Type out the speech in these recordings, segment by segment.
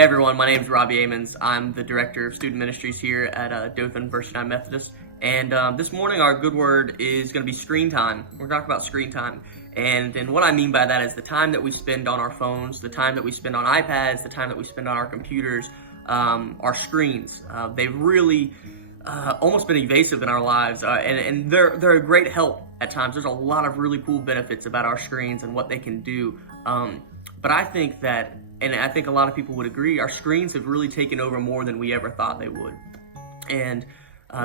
Hey everyone, my name is Robbie Amunds. I'm the Director of Student Ministries here at Dothan First United Methodist. And this morning our good word is going to be screen time. We're talking about screen time. And what I mean by that is the time that we spend on our phones, the time that we spend on iPads, the time that we spend on our computers, our screens. They've really almost been evasive in our lives, and they're a great help at times. There's a lot of really cool benefits about our screens and what they can do. But I think that, and I think a lot of people would agree, our screens have really taken over more than we ever thought they would. And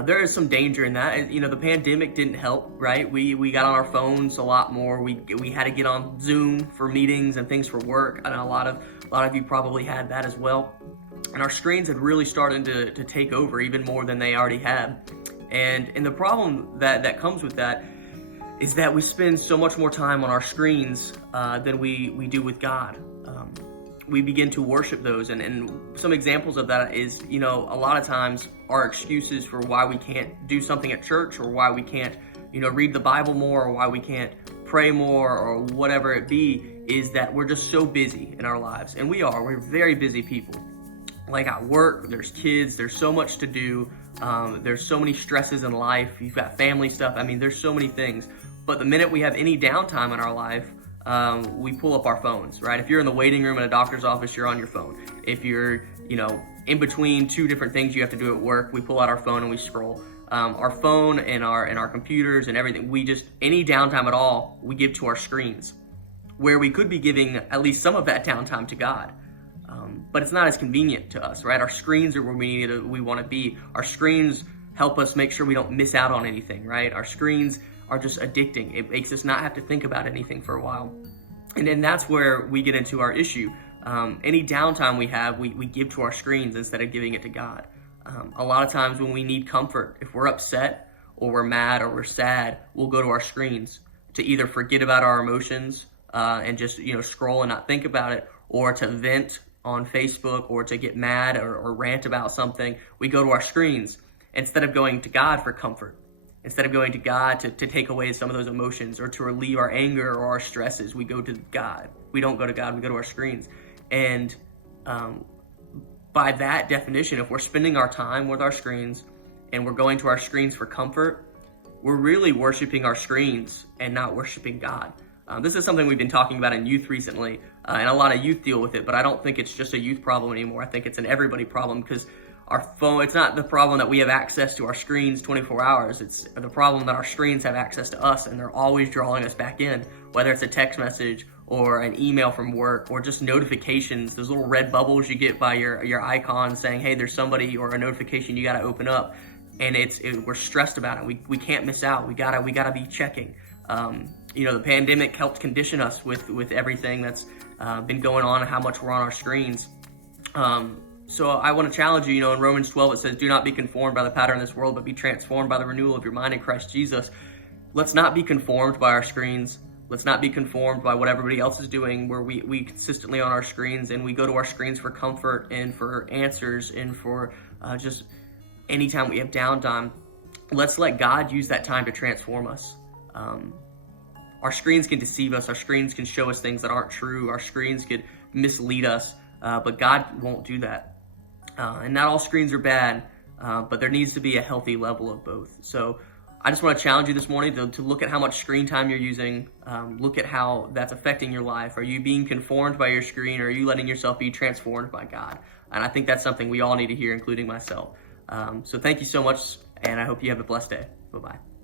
there is some danger in that. You know, the pandemic didn't help, right? We got on our phones a lot more. We had to get on Zoom for meetings and things for work. I know a lot of you probably had that as well. And our screens had really started to take over even more than they already had. And the problem that comes with that is that we spend so much more time on our screens than we do with God. We begin to worship those, and some examples of that is, you know, a lot of times our excuses for why we can't do something at church, or why we can't, you know, read the Bible more, or why we can't pray more, or whatever it be, is that we're just so busy in our lives. And we're very busy people. Like at work, there's kids, there's so much to do, there's so many stresses in life, you've got family stuff, I mean, there's so many things. But the minute we have any downtime in our life, we pull up our phones, right? If you're in the waiting room in a doctor's office, you're on your phone. If you're, you know, in between two different things you have to do at work, we pull out our phone and we scroll. Our phone and our computers and everything, any downtime at all, we give to our screens, where we could be giving at least some of that downtime to God. But it's not as convenient to us, right? Our screens are where we want to be. Our screens help us make sure we don't miss out on anything, right? Our screens are just addicting. It makes us not have to think about anything for a while. And then that's where we get into our issue. Any downtime we have, we give to our screens instead of giving it to God. A lot of times when we need comfort, if we're upset or we're mad or we're sad, we'll go to our screens to either forget about our emotions and just, you know, scroll and not think about it, or to vent on Facebook, or to get mad or rant about something. We go to our screens instead of going to God for comfort. Instead of going to God to take away some of those emotions or to relieve our anger or our stresses, we go to God. We don't go to God, we go to our screens. And by that definition, if we're spending our time with our screens and we're going to our screens for comfort, we're really worshiping our screens and not worshiping God. This is something we've been talking about in youth recently, and a lot of youth deal with it, but I don't think it's just a youth problem anymore. I think it's an everybody problem, because our phone, it's not the problem that we have access to our screens 24 hours. It's the problem that our screens have access to us, and they're always drawing us back in, whether it's a text message or an email from work or just notifications, those little red bubbles you get by your icon saying, hey, there's somebody or a notification you got to open up. And we're stressed about it. We can't miss out. We gotta be checking. You know, the pandemic helped condition us with everything that's been going on and how much we're on our screens. So I want to challenge you, you know, in Romans 12 it says, do not be conformed by the pattern of this world, but be transformed by the renewal of your mind in Christ Jesus. Let's not be conformed by our screens. Let's not be conformed by what everybody else is doing, where we consistently on our screens, and we go to our screens for comfort and for answers and for just anytime we have downtime. Let's let God use that time to transform us. Our screens can deceive us. Our screens can show us things that aren't true. Our screens could mislead us, but God won't do that. And not all screens are bad, but there needs to be a healthy level of both. So I just want to challenge you this morning to look at how much screen time you're using. Look at how that's affecting your life. Are you being conformed by your screen, or are you letting yourself be transformed by God? And I think that's something we all need to hear, including myself. So thank you so much, and I hope you have a blessed day. Bye-bye.